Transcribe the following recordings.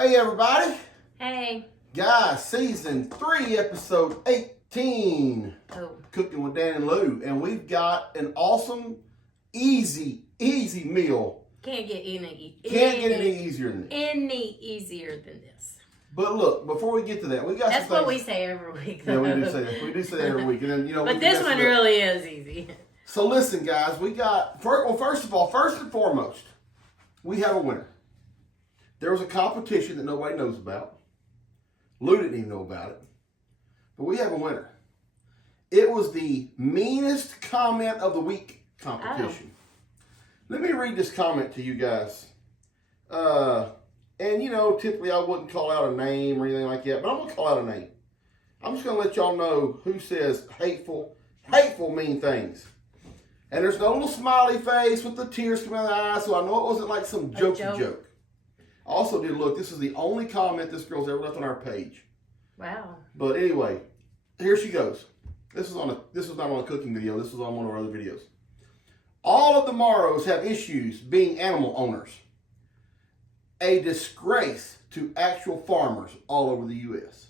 Hey everybody. Hey. Guys, season 3, episode 18. Oh. Cooking with Dan and Lou. And we've got an awesome, easy meal. Can't get any easier than this. Any easier than this. But look, before we get to that, we got That's some things. what we say every week. Yeah, we do say that. We do say that every week. And then, but this one really is easy. So listen, guys, we got, first and foremost, we have a winner. There was a competition that nobody knows about. Lou didn't even know about it. But we have a winner. It was the meanest comment of the week competition. Oh. Let me read this comment to you guys. And you know, typically I wouldn't call out a name or anything like that, but I'm going to call out a name. I'm just going to let y'all know who says hateful, mean things. And there's no little smiley face with the tears coming out of the eyes, so I know it wasn't like some jokey joke. I also did look, this is the only comment this girl's ever left on our page. Wow. But anyway, here she goes. This was not on a cooking video, this was on one of our other videos. All of the Morrows have issues being animal owners. A disgrace to actual farmers all over the U.S.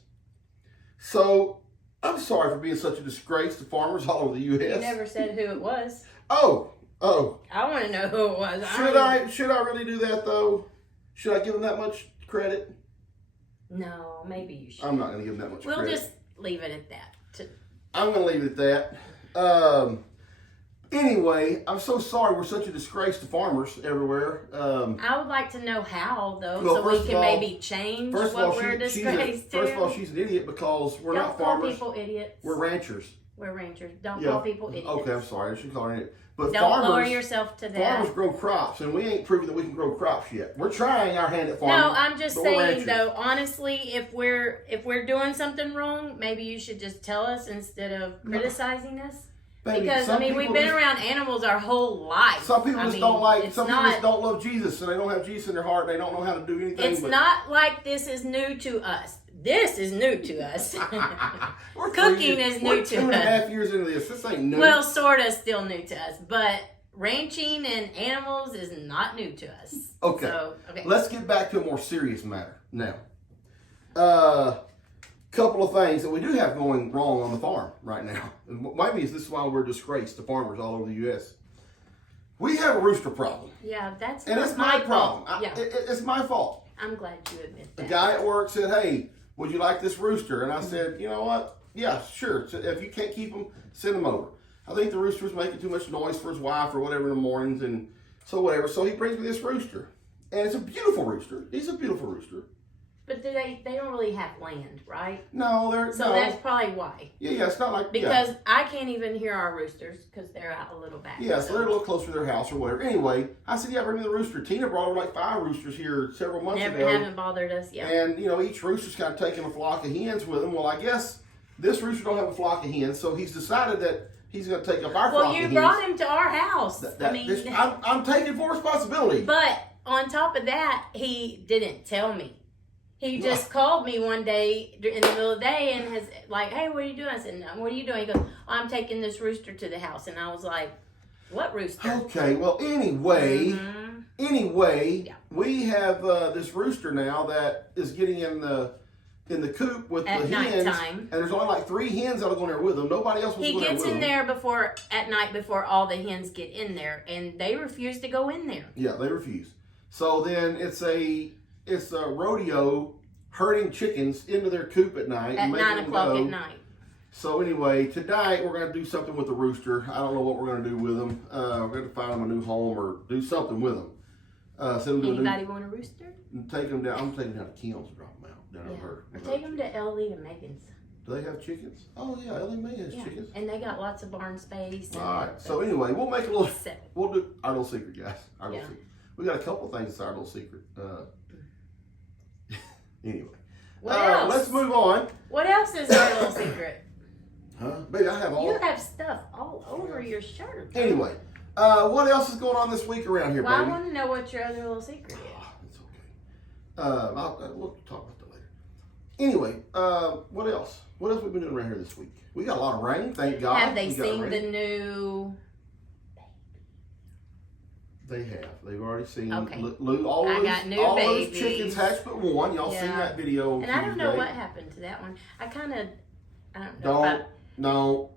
So, I'm sorry for being such a disgrace to farmers all over the U.S. You never said who it was. Oh. I want to know who it was. Should I really do that though? Should I give them that much credit? No, maybe you should. I'm not going to give them that much credit. We'll just leave it at that. I'm going to leave it at that. Anyway, I'm so sorry we're such a disgrace to farmers everywhere. I would like to know how, though, well, so we can maybe change what we're a disgrace to. First of all, she's an idiot because we're not farmers. Don't call people idiots. We're ranchers. We're ranchers. Don't call people idiots. Okay, I'm sorry. I should call her an idiot. But don't lower yourself to that. Farmers grow crops, and we ain't proven that we can grow crops yet. We're trying our hand at farming. No, I'm just saying though, honestly, if we're doing something wrong, maybe you should just tell us instead of criticizing us. Baby, because I mean, we've been around animals our whole life. Some people just don't like. Some people just don't love Jesus, and they don't have Jesus in their heart. And they don't know how to do anything. It's not like this is new to us. This is new to us. Cooking is new to us. We're 2.5 years into this. This ain't new. Well, sort of still new to us, but ranching and animals is not new to us. Okay. So, let's get back to a more serious matter now. Couple of things that we do have going wrong on the farm right now. Maybe this is why we're disgraced to farmers all over the U.S. We have a rooster problem. Yeah, that's and it's my problem. Yeah. It's my fault. I'm glad you admit that. A guy at work said, "Hey, would you like this rooster?" And I said, "You know what? Yeah, sure. So if you can't keep them, send them over." I think the rooster's making too much noise for his wife or whatever in the mornings, and so whatever. So he brings me this rooster, and it's a beautiful rooster. He's a beautiful rooster. But they don't really have land, right? No, that's probably why. Yeah, it's not like because I can't even hear our roosters because they're out a little back. Yeah, so they're a little closer to their house or whatever. Anyway, I said, "Yeah, bring me the rooster." Tina brought over like 5 roosters here several months ago. Never haven't bothered us. Yeah. And you know, each rooster's kind of taking a flock of hens with him. Well, I guess this rooster don't have a flock of hens, so he's decided that he's going to take up our flock of hens. Well, you brought him to our house. I'm taking full responsibility. But on top of that, he didn't tell me. He just called me one day in the middle of the day and has like, "Hey, what are you doing?" I said, "No, what are you doing?" He goes, "Oh, I'm taking this rooster to the house." And I was like, "What rooster?" Okay, well, anyway, we have this rooster now that is getting in the coop with at the hens. Nighttime. And there's only like 3 hens that'll go in there with him. Nobody else will go in there with him. He gets in there at night before all the hens get in there, and they refuse to go in there. Yeah, they refuse. So then it's a rodeo herding chickens into their coop at night. At 9 o'clock at night. So anyway, tonight we're going to do something with the rooster. I don't know what we're going to do with him. We're going to find him a new home or do something with him. Anybody want a rooster? Take him down. I'm taking him down to Kim's and drop him out. Down her. Or take him to Ellie and Megan's. Do they have chickens? Oh yeah, Ellie and Megan has chickens. And they got lots of barn space. All right. So anyway, we'll make a little. We'll do our little secret, guys. Our little secret. We got a couple things that's our little secret. Anyway. What else? Let's move on. What else is our little secret? Huh? Baby, I have all. You have stuff all over your shirt. Anyway, what else is going on this week around here, baby? I want to know what your other little secret is. It's okay. We'll talk about that later. Anyway, what else? What else have we been doing around here this week? We got a lot of rain, thank God. Have they seen the new They have. They've already seen Okay. all those chickens hatched but one. Y'all seen that video? And I don't know what happened to that one. I don't know. No.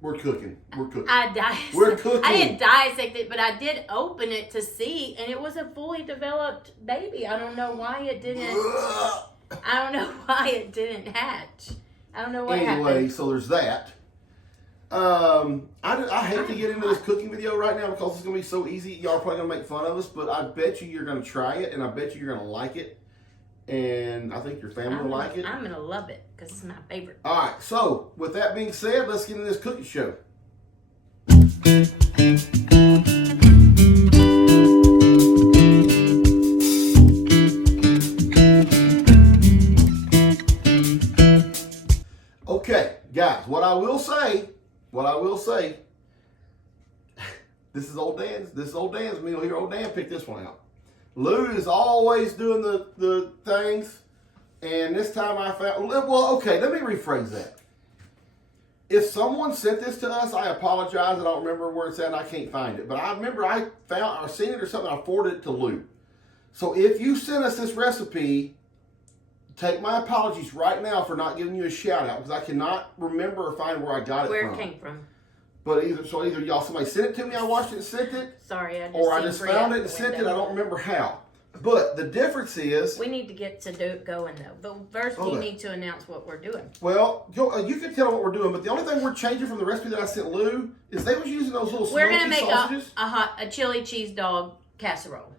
We're cooking. We're cooking. I didn't dissect it, but I did open it to see, and it was a fully developed baby. I don't know why it didn't. I don't know why it didn't hatch. I don't know what happened. Anyway, so there's that. I hate to get into this cooking video right now because it's gonna be so easy. Y'all are probably gonna make fun of us, but I bet you're gonna try it, and I bet you're gonna like it. And I think your family will like it. I'm going to love it because it's my favorite. All right, so with that being said, let's get into this cooking show. Okay, guys, what I will say, this is old Dan's meal here. Old Dan picked this one out. Lou is always doing the things, and this time I found, well, okay, let me rephrase that. If someone sent this to us, I apologize. I don't remember where it's at, and I can't find it. But I remember I seen it or something, I forwarded it to Lou. So if you sent us this recipe, take my apologies right now for not giving you a shout out, because I cannot remember or find where I got it from. Where it came from. But either y'all, somebody sent it to me, I watched it and sent it. Sorry, I just found it and sent it. I don't remember how. But the difference is... We need to get to going, though. But first, you need to announce what we're doing. Well, you can tell them what we're doing, but the only thing we're changing from the recipe that I sent Lou is they was using those little smoky sausages. We're going to make a chili cheese dog casserole.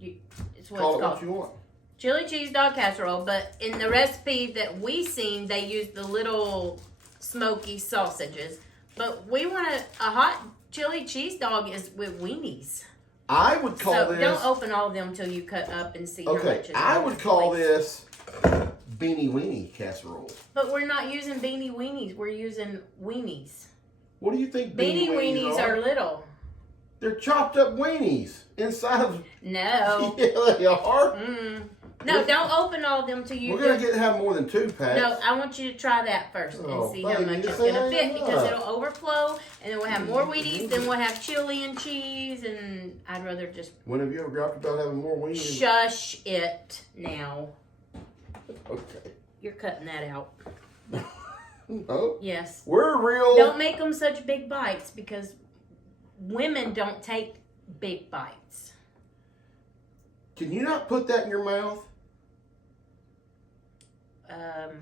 It's what Call it's it called. what you want. Chili cheese dog casserole, but in the recipe that we seen, they used the little smoky sausages. But we want a hot chili cheese dog is with weenies. I would call this... Don't open all of them until you cut up and see how much is I would call this beanie weenie casserole. But we're not using beanie weenies. We're using weenies. What do you think beanie weenies are little. They're chopped up weenies inside of... No. Yeah, they are. No, don't open all of them till you... We're going to have more than 2 packs. No, I want you to try that first and see how much it's going to fit, because it'll overflow, and then we'll have more weenies, then we'll have chili and cheese, and I'd rather just... When have you ever dropped about having more weenies? Shush it now. Okay. You're cutting that out. No? Yes. We're real... Don't make them such big bites, because women don't take big bites. Can you not put that in your mouth?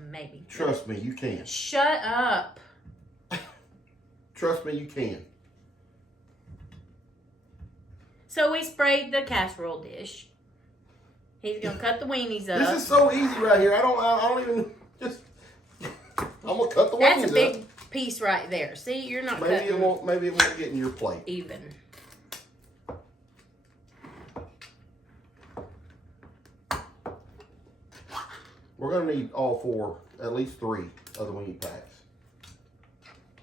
Maybe. Trust me, you can. Shut up. Trust me, you can. So we sprayed the casserole dish. He's gonna cut the weenies up. This is so easy right here. I don't even just. I'm gonna cut the weenies up. That's a big piece right there. See, you're not cutting. Maybe it won't get in your plate. Even. We're going to need all 4, at least 3 of the weenie packs.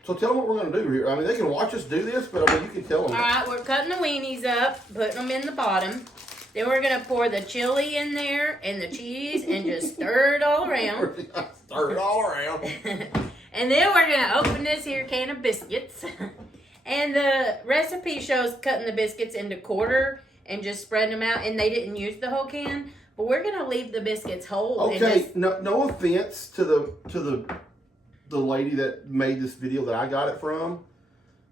So tell them what we're going to do here. I mean, they can watch us do this, but I mean, you can tell them. All right, we're cutting the weenies up, putting them in the bottom. Then we're going to pour the chili in there and the cheese and just stir it all around. Stir it all around. And then we're going to open this here can of biscuits. And the recipe shows cutting the biscuits into quarter and just spreading them out. And they didn't use the whole can. But we're gonna leave the biscuits whole. Okay, no offense to the lady that made this video that I got it from,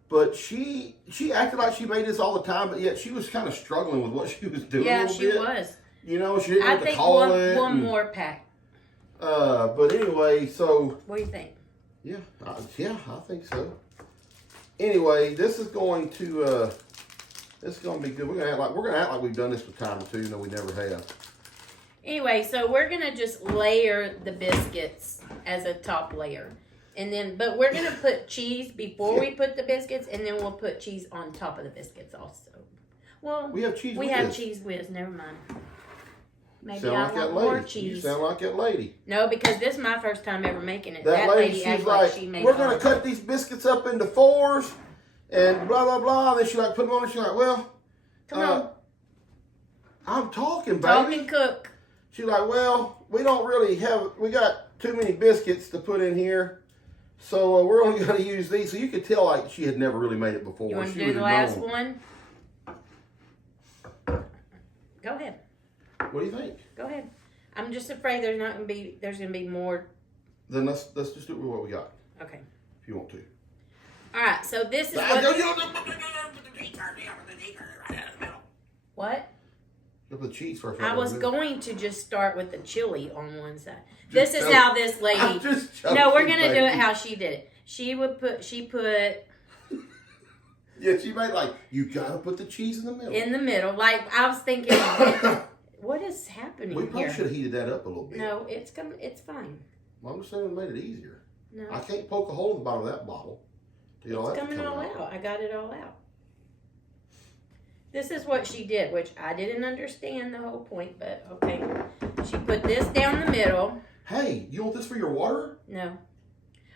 but she acted like she made this all the time, but yet she was kind of struggling with what she was doing. Yeah, a little bit. Was. You know, she didn't know what to call it. One more pack. But anyway, so what do you think? Yeah, I think so. Anyway, this is going to be good. We're gonna act like we've done this for time or two, even though we never have. Anyway, so we're going to just layer the biscuits as a top layer. And then, but we're going to put cheese before we put the biscuits, and then we'll put cheese on top of the biscuits also. Well, we have cheese whiz. We have cheese whiz, never mind. Maybe I want more cheese. You sound like that lady. No, because this is my first time ever making it. That lady acted like she made it. We're going to cut these biscuits up into 4s, and blah, blah, blah. And then she put them on, and she's like, well, come on. I'm talking, baby. Talk and cook. She's like, well, we got too many biscuits to put in here, so we're only going to use these. So you could tell, like, she had never really made it before. You want to do the last one? Go ahead. What do you think? Go ahead. I'm just afraid there's gonna be more. Then let's just do it with what we got. Okay. If you want to. All right. So this is what? You put the cheese first. I was going to just start with the chili on one side. Just This is how this lady. I'm just joking, No, we're gonna do baby. it how she did it. She put Yeah, she made like, you gotta put the cheese in the middle. in the middle. Like I was thinking, what is happening We probably here? should have heated that up a little bit. No, it's fine. Well, I'm just saying it made it easier. No, I can't poke a hole in the bottom of that bottle. To get all it's that to coming come all out. I got it all out. This is what she did, which I didn't understand the whole point, but okay. She put this down the middle. Hey, you want this for your water? No.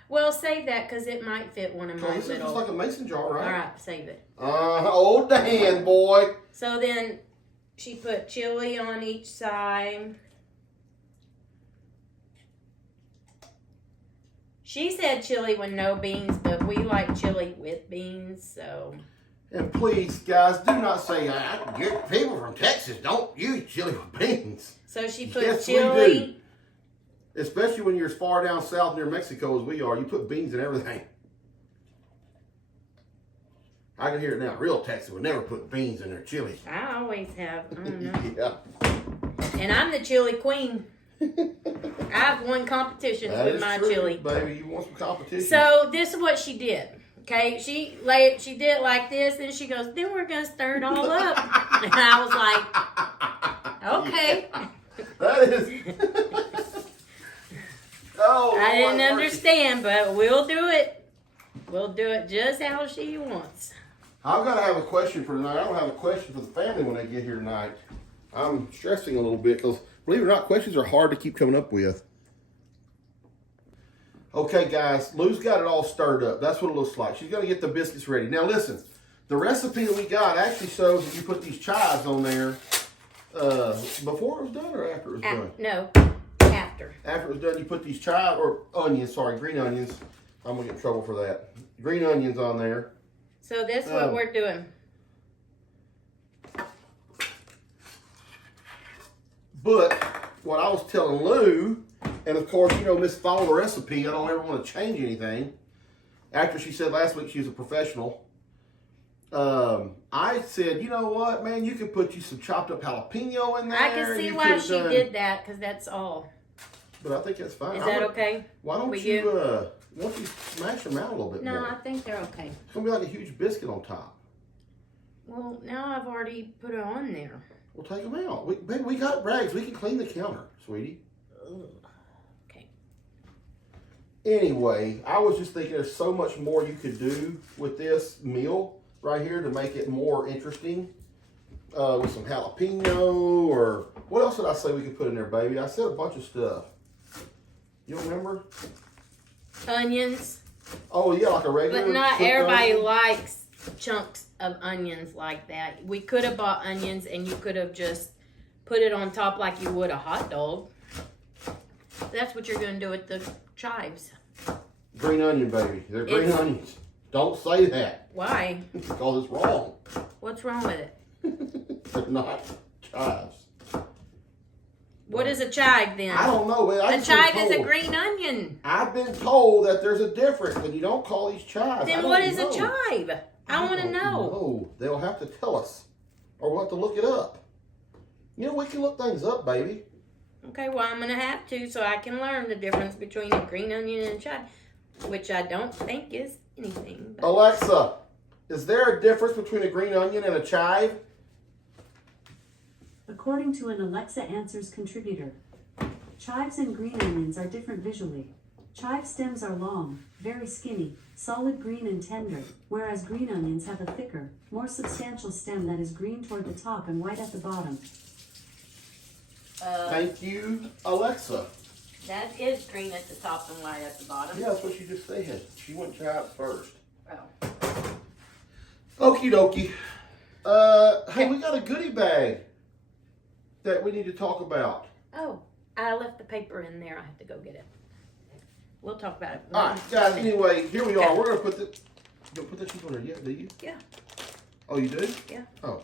Well, save that because it might fit one of my Oh, this is little. just like a mason jar, right? All right, save it. Old Dan, boy. So then she put chili on each side. She said chili with no beans, but we like chili with beans, so. And please, guys, do not say, get people from Texas don't use chili with beans. So she put Yes, we chili. do. Especially when you're as far down south near Mexico as we are. You put beans in everything. I can hear it now. Real Texans would never put beans in their chili. I always have. I don't know. Yeah. And I'm the chili queen. I've won competitions That with is my true, chili. baby. You want some competition? So this is what she did. Okay, she did it like this, and she goes, then we're gonna stir it all up. And I was like, okay. Yeah. That is. Oh, I didn't Lord mercy. understand, but we'll do it. We'll do it just how she wants. I've got to have a question for tonight. I don't have a question for the family when they get here tonight. I'm stressing a little bit because, believe it or not, questions are hard to keep coming up with. Okay, guys, Lou's got it all stirred up. That's what it looks like. She's going to get the biscuits ready. Now, listen, the recipe that we got actually shows that you put these chives on there before it was done or after it was done? No, after. After it was done, you put these green onions. I'm going to get in trouble for that. Green onions on there. So this is what we're doing. But what I was telling Lou, and of course, you know, Miss follow the recipe. I don't ever want to change anything. After she said last week she was a professional, I said, you know what, man, you could put you some chopped up jalapeno in there. I can see why she did that, because that's all. But I think that's fine. Is that okay? Why don't with you smash them out a little bit No, more? I think they're okay. It's gonna be like a huge biscuit on top. Well, now I've already put it on there. We'll take them out. Baby, we got rags. We can clean the counter, sweetie. Ugh. Okay. Anyway, I was just thinking there's so much more you could do with this meal right here to make it more interesting. With some jalapeno or what else did I say we could put in there, baby? I said a bunch of stuff. You remember? Onions. Oh yeah, like a regular. But not cooked everybody onion? likes chunks of onions like that. We could have bought onions and you could have just put it on top like you would a hot dog. That's what you're going to do with the chives. Green onion, baby. They're green It's- onions. Don't say that Why? because it's wrong. What's wrong with it? They're not chives. What is a chive then? I don't know. A chive is a green onion. I've been told that there's a difference, and you don't call these chives. Then what is a chive? I want to don't know. know. They'll have to tell us, or we'll have to look it up. You know, we can look things up, baby. Okay, well, I'm going to have to so I can learn the difference between a green onion and a chive, which I don't think is anything. But Alexa, is there a difference between a green onion and a chive? According to an Alexa Answers contributor, chives and green onions are different visually. Chive stems are long, very skinny, solid green and tender, whereas green onions have a thicker, more substantial stem that is green toward the top and white at the bottom. Thank you, Alexa. that is green at the top and white at the bottom. Yeah, that's what she just said. She went chives first. Oh. Okie dokie. Hey, we got a goodie bag that we need to talk about. Oh, I left the paper in there. I have to go get it. We'll talk about it. All right, guys. Anyway, here we are. We're gonna put the. You don't put the cheese on there yet, do you? Yeah. Oh, you do? Yeah. Oh.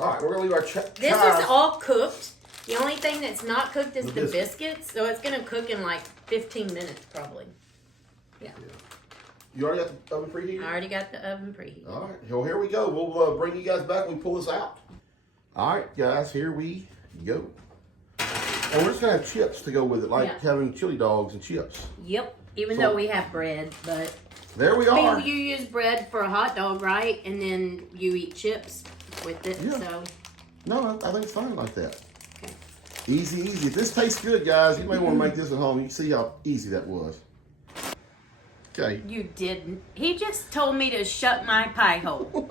All right, we're gonna leave our This chives. is all cooked. The only thing that's not cooked is The the biscuit. biscuits. So it's gonna cook in like 15 minutes probably. Yeah. You already got the oven preheated? I already got the oven preheated. All right, well, here we go. We'll bring you guys back when we pull this out. All right, guys, here we go. And we're just gonna have chips to go with it, like having chili dogs and chips. Yep. Even though we have bread, but there we are. you use bread for a hot dog, right? And then you eat chips with it. Yeah. So No, I think it's fine like that. Okay. Easy, easy. If this tastes good, guys, you may want to make this at home. You can see how easy that was. Okay. you didn't. He just told me to shut my pie hole.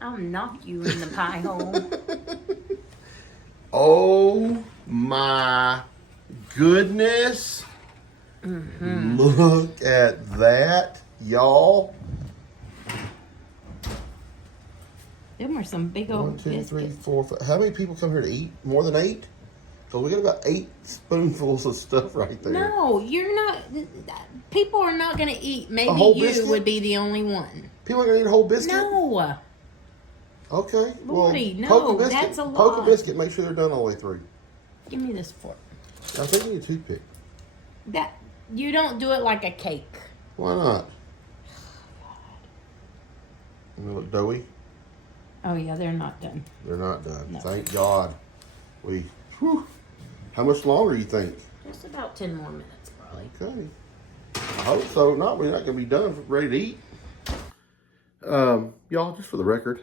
I'll knock you in the pie hole. Oh my goodness. Look at that, y'all. Them are some big old 1, 2, 3, biscuits. 4, 5. How many people come here to eat? More than 8? So we got about 8 spoonfuls of stuff right there. No, you're not. People are not going to eat. Maybe whole you biscuit? would be the only one. People are gonna eat a whole biscuit? No. Okay. Lordy, well, no, poke a biscuit. that's a Poke a lot. biscuit. Make sure they're done all the way through. Give me this fork. I think you need a toothpick. That you don't do it like a cake. Why not? They look doughy. Oh yeah, they're not done. They're not done. No. Thank God. Whew. How much longer do you think? Just about 10 more minutes, probably. Okay. I hope so. No, we're not gonna be done, ready to eat. Y'all, just for the record,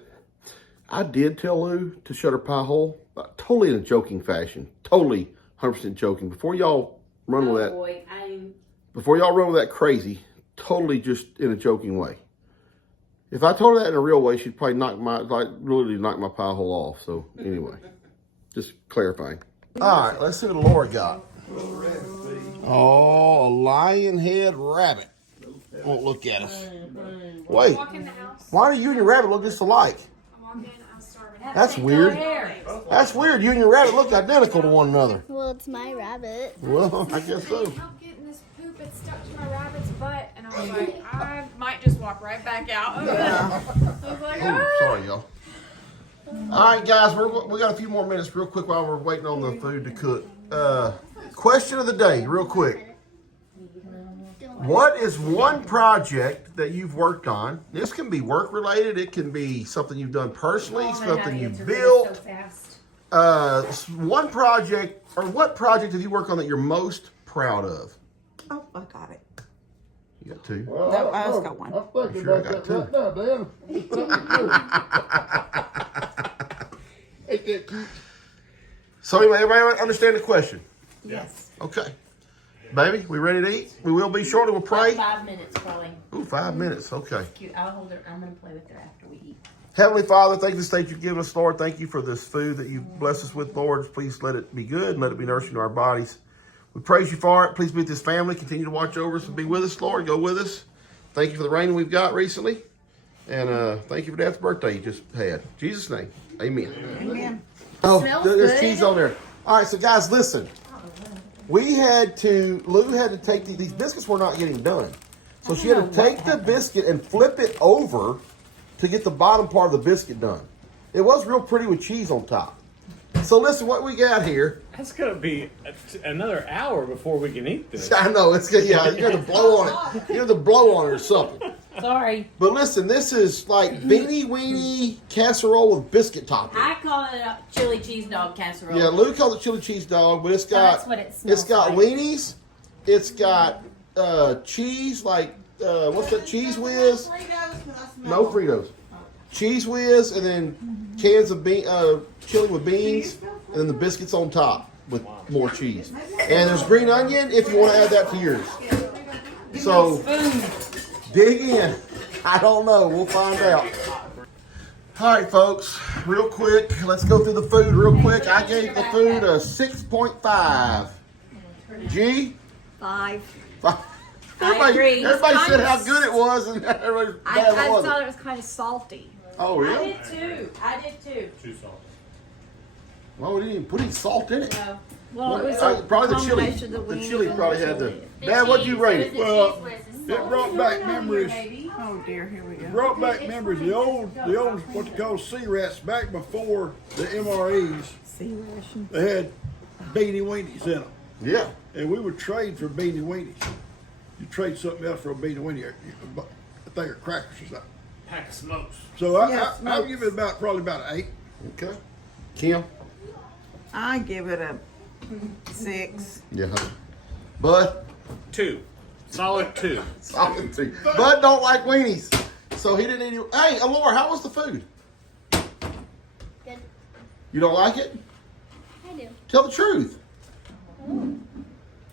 I did tell Lou to shut her pie hole, totally in a joking fashion. Totally 100% joking. Before y'all run with that. Boy, Before y'all run with that crazy, totally just in a joking way. If I told her that in a real way, she'd probably knock my pie hole off. So anyway, just clarifying. All right, let's see what Laura got. Oh, a lion head rabbit. Won't look at us. Wait, why do you and your rabbit look just alike? That's weird. That's weird. You and your rabbit look identical to one another. Well, it's my rabbit. Well, I guess so. Help getting this poop. It's stuck to my rabbit's butt, and I was like, I might just walk right back out. I was like, Oh, sorry, y'all. All right, guys, we got a few more minutes real quick while we're waiting on the food to cook. Question of the day, real quick. What is one project that you've worked on? This can be work related. It can be something you've done personally, something you built. One project, or what project have you worked on that you're most proud of? Oh, I got it. You got 2. No, I just got one. I'm sure I got 2. So anyway, everybody understand the question? yes. Okay. Baby, we ready to eat? We will be shortly. We'll pray. 5 minutes, probably. Ooh, 5 minutes. Okay. Cute. I'll hold her. I'm gonna play with her after we eat. Heavenly Father, thank you for this day you've given us, Lord. Thank you for this food that you've blessed us with, Lord. Please let it be good and let it be nourishing to our bodies. We praise you for it. Please be with this family. Continue to watch over us and be with us, Lord. Go with us. Thank you for the rain we've got recently. And thank you for Dad's birthday you just had. In Jesus' name, amen. Amen. Oh, Smells there's good. cheese on there. All right, so guys, listen. Lou had to take these biscuits were not getting done. So she had to take the biscuit and flip it over to get the bottom part of the biscuit done. It was real pretty with cheese on top. So listen, what we got here. That's gonna be another hour before we can eat this. I know, it's good. Yeah, you have to blow on it. You have to blow on it or something. Sorry. But listen, this is like beanie weenie casserole with biscuit topping. I call it a chili cheese dog casserole. Yeah, Lou calls it chili cheese dog, but it's got That's what it smells it's got like. weenies, it's got cheese like what's that cheese whiz? No Fritos. Cheese whiz, and then cans of chili with beans, and then the biscuits on top with more cheese. And there's green onion if you want to add that to yours. So dig in. I don't know. We'll find out. All right, folks. Real quick, let's go through the food real quick. I gave the food a 6.5. G? 5. Everybody It's said kind how of- good it was, and everybody I bad it thought wasn't. it was kind of salty. Oh, really? I did too. Too salty. Well, we didn't even put any salt in it. No. Well, it was Probably the chili. combination of The wings chili and probably the had the. chili. Dad, what'd you rate it? Well, it brought back memories. Oh dear, here we go. Brought back memories. The old what they call C-rats back before the MREs. Sea ration. They had beanie weenies in them, Yeah. and we would trade for beanie weenies. You trade something else for a beanie weenie, a thing of crackers or something. Pack of smokes. So Yeah, I'll give it probably about an 8. Okay. Kim? I give it a 6. Yeah. Bud? 2. Solid 2. Solid 2. Bud don't like weenies. So he didn't eat it. Hey, Alora, how was the food? Good. You don't like it? I do. Tell the truth.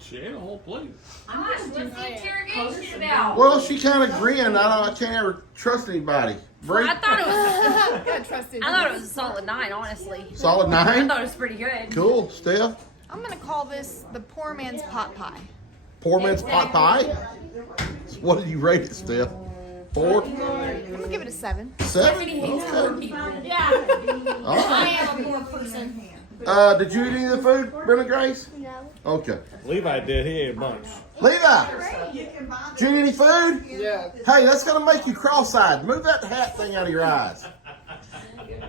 She ate a whole plate. What's the interrogation about? Well, she kind of grinned. I can't ever trust anybody. Break. I thought it was. Gotta trust it. I thought it was a solid 9, honestly. Solid I 9? thought it was pretty good. Cool. Steph? I'm gonna call this the poor man's pot pie. Poor man's pot pie? What did you rate it, Steph? 4? I'm gonna give it a 7. 7? hates Okay. poor people. Yeah. All right. I am a poor person. Did you eat any of the food, Brenda Grace? No. Okay. Levi did. He ate a bunch. Levi, did you eat any food? Yeah. Hey, that's gonna make you cross-eyed. Move that hat thing out of your eyes.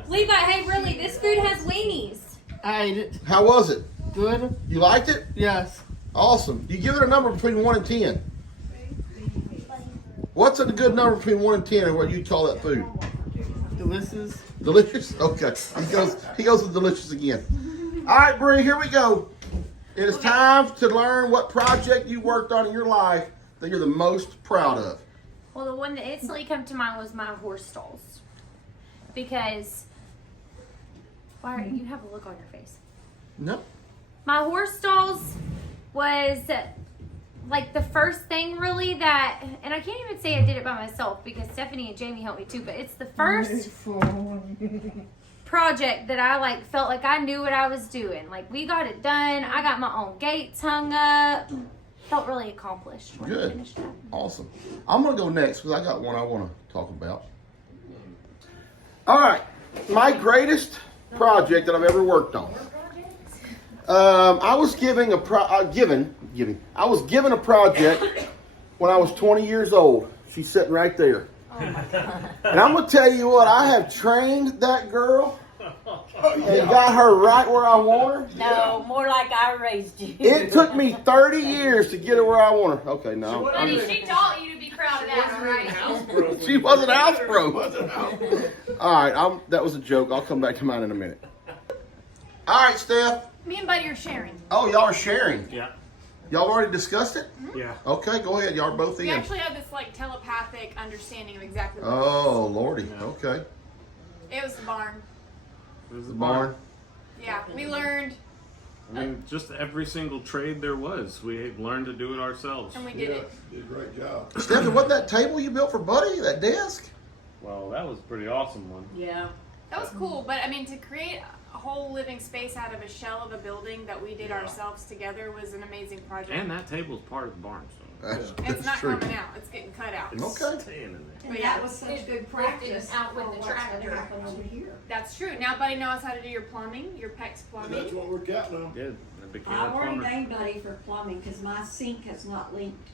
Levi, hey, really, this food has weenies. I ate it. How was it? Good? You liked it? Yes. Awesome. You give it a number between 1 and 10. What's a good number between 1 and 10 and what you call that food? Delicious. Delicious? Okay. He goes with delicious again. All right, Bree, here we go. It is time to learn what project you worked on in your life that you're the most proud of. Well, the one that instantly came to mind was my horse stalls. Because, why you have a look on your face? No. My horse stalls was like the first thing really that, and I can't even say I did it by myself because Stephanie and Jamie helped me too, but it's the first project that I like felt like I knew what I was doing. Like we got it done. I got my own gates hung up. Felt really accomplished when I Good. finished that. Awesome. I'm going to go next because I got one I want to talk about. All right. My greatest project that I've ever worked on. I was given a project when I was 20 years old. She's sitting right there. And I'm going to tell you what, I have trained that girl and got her right where I want her. No, more like I raised you. It took me 30 years to get her where I want her. Okay, no. Honey, she taught you to be proud of that, right? She wasn't house broke. All right, that was a joke. I'll come back to mine in a minute. All right, Steph. Me and Buddy are sharing. Oh, y'all are sharing. Yeah. Y'all already discussed it? Yeah. Okay, go ahead. Y'all are both We in. actually have this like telepathic understanding of exactly what Oh, Lordy. Okay. it was the barn. It was The barn. Yeah, we learned I mean, just every single trade there was, we learned to do it ourselves. and we did it. Did a great job. Stephanie, what that table you built for Buddy? That desk? Well, that was a pretty awesome one. Yeah. That was cool, but I mean, to create a whole living space out of a shell of a building that we did ourselves together was an amazing project. And that table's part of the barn, so That's it's not true. coming out; it's getting cut out. it's Okay. staying in there. But yeah, That was such good practice out with for the what's gonna tractor. happen over here. that's true. Now, Buddy knows how to do your plumbing, your PEX plumbing. That's what we're counting on. Yeah, I became I a already plumber. named Buddy for plumbing because my sink has not leaked.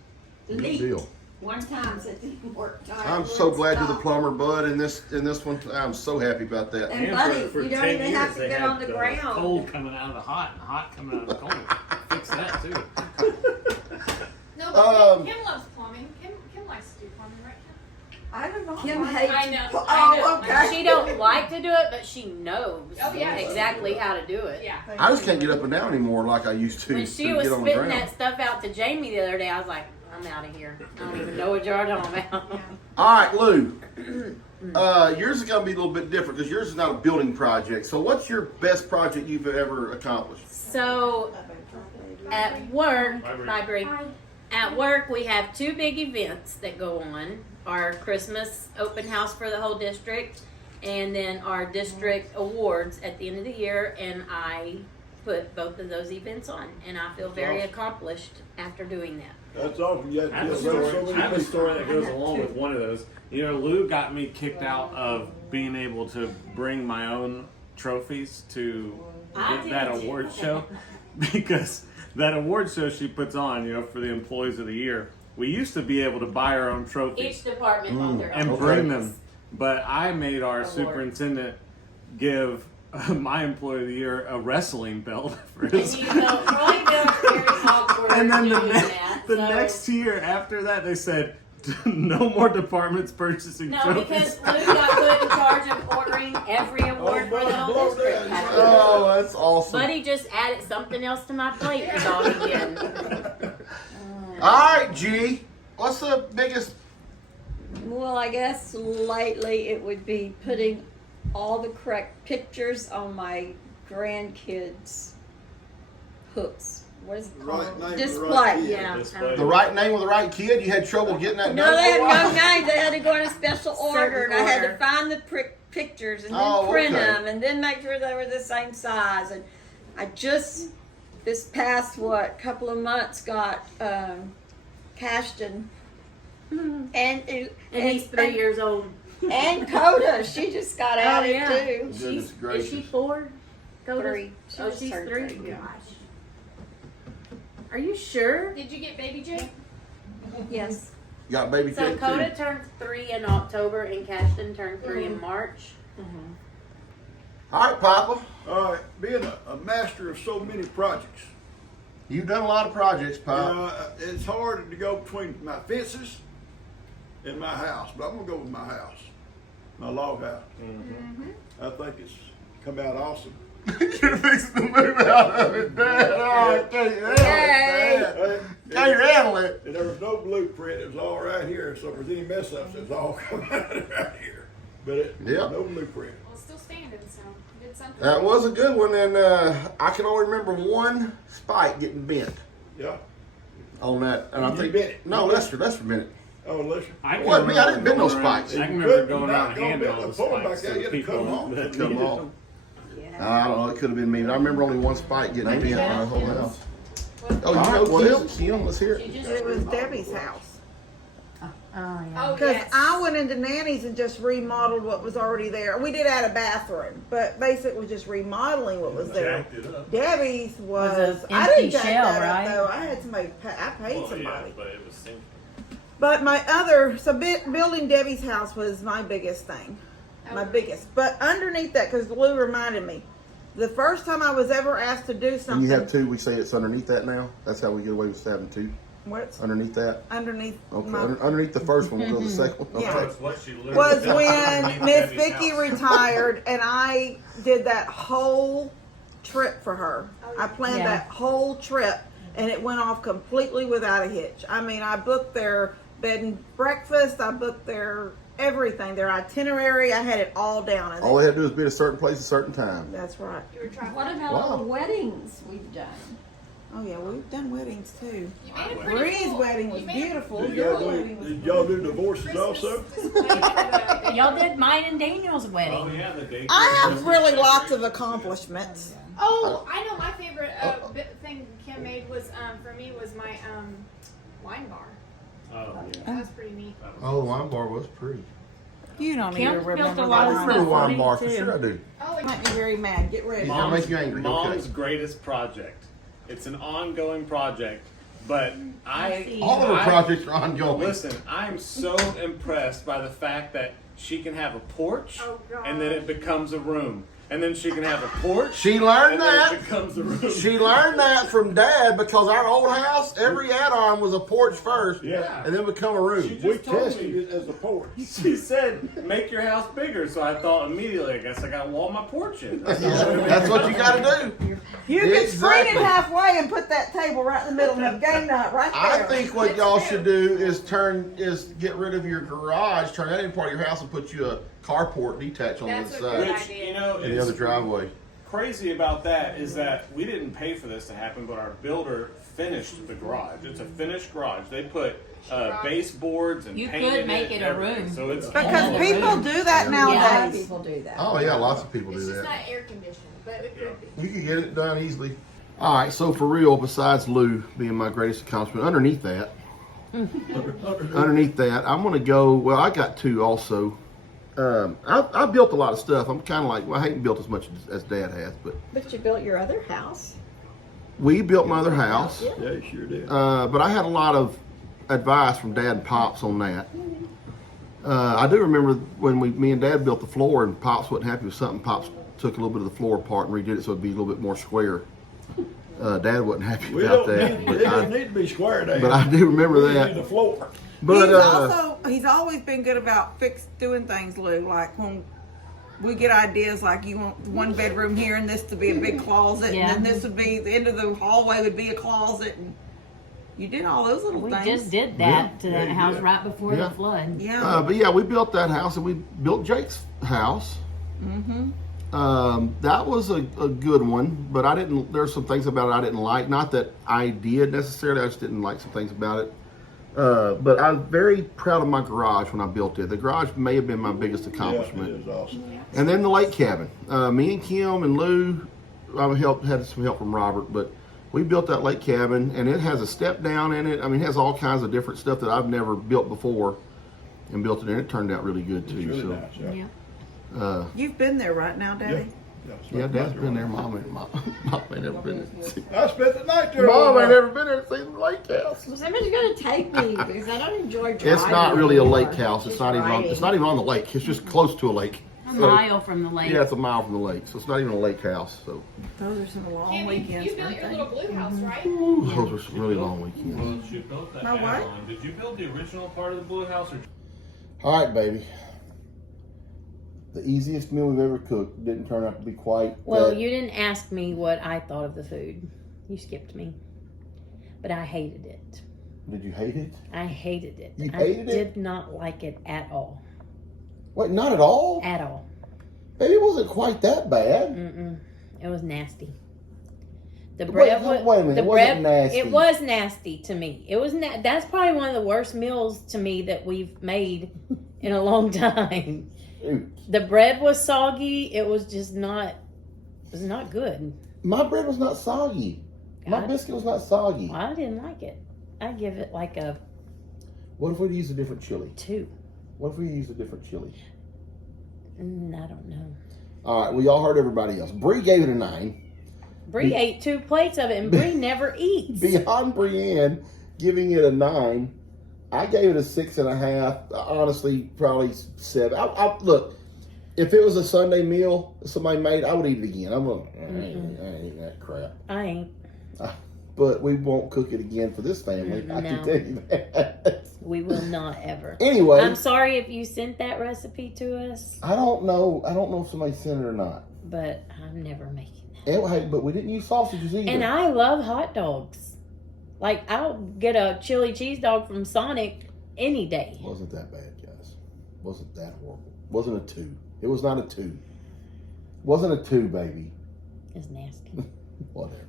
Good Leaked. deal. One time it didn't work. I'm so glad you're the plumber, Bud, in this one. I'm so happy about that. And And Buddy, for you don't 10 even have years, to they get had on the ground. cold coming out of the hot and hot coming out of the cold. Fix that too. No, but Um, Kim loves plumbing. Kim likes to do plumbing, right? I don't know. Kim why. hates. I know. Oh, okay. She don't like to do it, but she knows Oh, yeah. exactly how to do it. Yeah. I just can't get up and down anymore like I used to. When to she was get on the spitting ground. that stuff out to Jamie the other day, I was like, I'm out of here. I don't even know what you're talking about. All right, Lou. Yours is going to be a little bit different because yours is not a building project. So, what's your best project you've ever accomplished? So, at work, at work, we have 2 big events that go on. Our Christmas open house for the whole district, and then our district awards at the end of the year, and I put both of those events on, and I feel very accomplished after doing that. That's awesome. You I have, a story, I have a story that goes along with one of those. You know, Lou got me kicked out of being able to bring my own trophies to that award show because that award show she puts on, you know, for the employees of the year. We used to be able to buy our own trophies Each department bought their and own. bring them, but I made our Award. superintendent give my employee of the year a wrestling belt for And his. you felt probably felt very awkward And then doing that. the so- next year after that, they said no more departments purchasing No, trophies. because Lou got put in charge of ordering every award for the whole district. Oh, that's awesome. Buddy just added something else to my plate is all he did. All right, G. What's the biggest? Well, I guess lately it would be putting all the correct pictures on my grandkids' hooks. What is it The called? right name, the Display. right kid. Yeah. Display. The right name of the right kid? You had trouble getting that No, done they for a had while? no names. They had to go in a special order, and I had to order. find the pictures and then Oh, print okay. them, and then make sure they were the same size. And I just this past couple of months got Cashton and And he's 3 years old. and Coda. She just got Oh, added yeah. too. Goodness Is she gracious. 4? Coda? 3. Oh, she's turned 3? 3, yeah. Are you sure? Did you get baby Jake? Yes. You got baby So cake Coda too. turned 3 in October and Cashton turned 3 in March. All right, Papa. All right, being a master of so many projects, You've done a lot of projects, Pop. it's hard to go between my fences and my house, but I'm gonna go with my house, my log house. I think it's come out awesome. You're fixing to move out of it, Dad. Oh, can't handle it, Dad. Can't handle it. And there was no blueprint. It was all right here. So if there's any mess ups, it's all coming out right here. But Yep. no blueprint. Well, it's still standing, so you did something. That was a good one, and I can only remember one spike getting bent Yeah. on that. And I You think bent it. no, Lester bent it. Oh, listen. I can What, me? I remember didn't bend no going around- spikes. I can You remember couldn't going not around go handing bend all the the pole back spikes there, to you the had to cut 'em people off. that Cut 'em needed off. them. I don't know. It could have been me, but I remember only one spike getting bent on the whole house. Oh, you Oh, know what else? You know, let's hear it. It was Debbie's house. Oh, yeah. Oh, Because yes. I went into Nanny's and just remodeled what was already there. We did add a bathroom, but basically was just remodeling what was there. Jacked it up. Debbie's was, an I didn't empty jack shell, that right? up though. I had somebody, I paid Well, somebody. yeah, but it was sinking. But building Debbie's house was my biggest thing. My biggest. But underneath that, because Lou reminded me, the first time I was ever asked to do When something. you have two, we say it's underneath that now. That's how we get away with having two. What's Underneath that. underneath Okay. my Underneath the first one, we'll go to the second one. Yeah. Okay. That's what she learned. was about when underneath Miss Debbie's Vicky house. retired and I did that whole trip for her. I planned Yeah. that whole trip and it went off completely without a hitch. I mean, I booked their bed and breakfast, I booked their everything, their itinerary, I had it all down. And All they had to do is be at a certain place at a certain time. that's right. You were trying. What about all the weddings we've done? Oh yeah, we've done weddings too. You made a pretty Marie's cool- wedding was you made a beautiful. Did Your y'all wedding was did y'all do divorces Christmas also? display for the- Y'all did mine and Daniel's wedding. Oh yeah, the daycare. I have Christmas really lots of decorations. accomplishments. Oh, I know my favorite thing Kim made was for me was my wine bar. Oh yeah. That was pretty neat. Oh, the wine bar was pretty. You don't Kim even built remember a lot I of that. remember stuff. wine me bar for too. sure. I do. Oh, Make me very mad. Get ready. Mom- make you angry, Mom's okay. greatest project. It's an ongoing project, but see. All of her projects are ongoing. Listen, I'm so impressed by the fact that she can have a porch, Oh, God. and then it becomes a room, and then she can have a porch. She learned and then that. it becomes a room. She learned that from Dad because our old house, every add-on was a porch first, Yeah. and then become a room. She We just told tested me. it as a porch. She said, "Make your house bigger." So I thought immediately, I guess I got to wall my porch in. That's all I mean. That's what you got to do. You can spring Exactly. it halfway and put that table right in the middle and have game night right there. I think what y'all should do is get rid of your garage, turn that into part of your house, and put you a carport detached on the That's other a good side Which, you know, and the other driveway. crazy about that is that we didn't pay for this to happen, but our builder finished the garage. It's a finished garage. They put baseboards and You painted could make it a everything. room. So it's Because all people room. do that A lot of nowadays. people do that. Oh yeah, lots of people It's do just that. not air conditioned, but it could be. You can get it done easily. All right, so for real, besides Lou being my greatest accomplishment, underneath that, I'm gonna go. Well, I got two also. I built a lot of stuff. I'm kind of like, well, I haven't built as much as Dad has, but But you built your other house. we built my other house. Yeah, you sure did. But I had a lot of advice from Dad and Pops on that. I do remember when me and Dad built the floor and Pops wasn't happy with something. Pops took a little bit of the floor apart and redid it so it'd be a little bit more square. Dad wasn't happy We about don't that. need, But it doesn't need to be square, Dave. I do remember We that. need the floor. But he's always been good about doing things, Lou. Like when we get ideas, like you want one bedroom here and this to be a big closet, Yeah. and then this would be the end of the hallway would be a closet, and you did all those little We things. just did that to that Yeah, house yeah. right before Yeah. the flood. Yeah. but yeah, we built that house and we built Jake's house. Mm-hmm. That was a good one, but there's some things about it I didn't like. Not that I did necessarily, I just didn't like some things about it. But I was very proud of my garage when I built it. The garage may have been my biggest Yeah, accomplishment. it is awesome. And then the lake cabin. Me and Kim and Lou, had some help from Robert, but we built that lake cabin, and it has a step down in it. I mean, it has all kinds of different stuff that I've never built before, and built it, and it turned out really good too. It's really So, nice, yeah. Yeah. You've been there right now, Daddy. yeah, Dad's been there. Mom ain't never been there. I spent the night there. Mom all ain't night. never been there to see the lake house. So somebody's gonna take me because I don't enjoy driving. It's not really a lake anymore. house. It's Just not even. riding. It's not even on the lake. It's just close to a lake. A So- mile from the lake. Yeah, it's a mile from the lake, so it's not even a lake house. So Those are some long Candy, weekends. you built aren't your they? little blue house, right? those were some really long weekends. Well, she built that My what? add-on. Did you build the original part of the blue house, or All right, baby. The easiest meal we've ever cooked didn't turn out to be quite. Well, that. you didn't ask me what I thought of the food. You skipped me. But I hated it. Did you hate it? I hated it. You I hated it? did not like it at all. Wait, not at all. At all. Maybe it wasn't quite that bad. Mm-mm. It was nasty. The Wait, bread wait was a minute, the it wasn't bread. nasty. It was nasty to me. It was that's probably one of the worst meals to me that we've made in a long time. Dude, The bread was soggy. It was just not. It was not good. my bread was not soggy. My God. biscuit was not soggy. I didn't like it. I give it like a What if we used a different chili? 2. What if we used a different chili? I don't know. All right, well, y'all heard everybody else. Bree gave it a 9. Bree ate 2 plates of it, and Bree never eats. Beyond Brienne giving it a 9, I gave it a 6.5. Honestly, probably 7. Look, if it was a Sunday meal somebody made, I would eat it again. I ain't eating that crap. I ain't. But we won't cook it again for this family. I can No. tell you that. We will not ever. Anyway, I'm sorry if you sent that recipe to us, I don't know. I don't know if somebody sent it or not. but I'm never making that. Hey, but we didn't use sausages either. And I love hot dogs. Like, I'll get a chili cheese dog from Sonic any day. Wasn't that bad, guys. Wasn't that horrible. Wasn't a 2. It was not a 2. Wasn't a 2, baby. It's nasty. Whatever.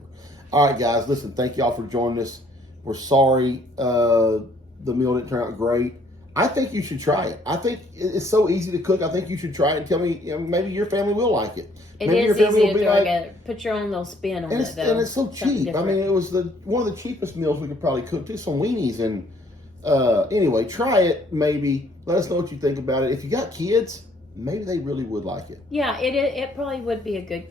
All right, guys. Listen, thank y'all for joining us. We're sorry the meal didn't turn out great. I think you should try it. I think it's so easy to cook. I think you should try it and tell me, maybe your family will like it. It Maybe is your family easy will to be throw like- together. Put your own little spin on And it, it's, though. and it's so Something cheap. I different. mean, it was one of the cheapest meals we could probably cook. Just some weenies and anyway, try it. Maybe let us know what you think about it. If you got kids, maybe they really would like it. Yeah, it probably would be a good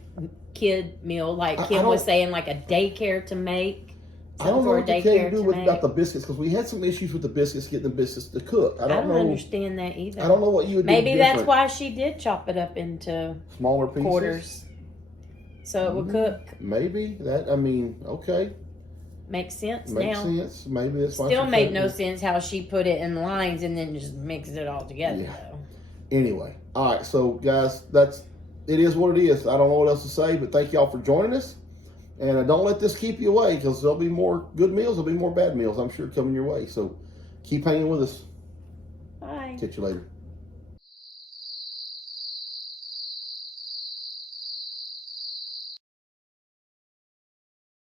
kid meal, like I Kim was don't- saying, like a daycare to make. I don't know For a what to tell you daycare to do to with make. about the biscuits because we had some issues with the biscuits getting the biscuits to cook. I I don't don't know. understand that either. I don't know what you would do. Maybe that's different. why she did chop it up into Smaller pieces. quarters, so it would cook. Maybe that. I mean, okay, Makes sense makes now. sense. Maybe that's why. Still she made cut no it. sense how she put it in lines and then just mixed it all together. Yeah. Though. Anyway, all right. So, guys, it is what it is. I don't know what else to say, but thank y'all for joining us. And don't let this keep you away because there'll be more good meals. There'll be more bad meals, I'm sure, coming your way. So keep hanging with us. Bye. Catch you later.